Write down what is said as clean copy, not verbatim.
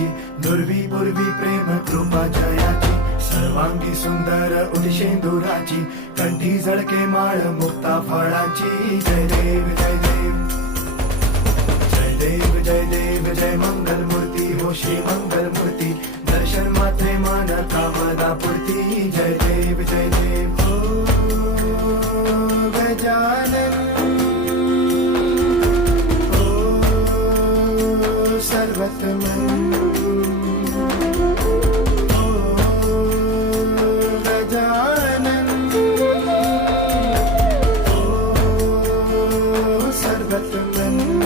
जयाची, दुर्वी पूर्वी प्रेम कृपा जयाची, सर्वांगी सुंदर उदिशेंदुराची, कंठी झळके माळ मुक्ता फळाची. जय देव जय देव जय देव जय देव जय मंगल मूर्ती हो श्री मंगल मूर्ती, दर्शन मात्रे मान कामना पूर्ती. जय देव जय देव ओ गजानन ओ सर्वतमन सर्वत्र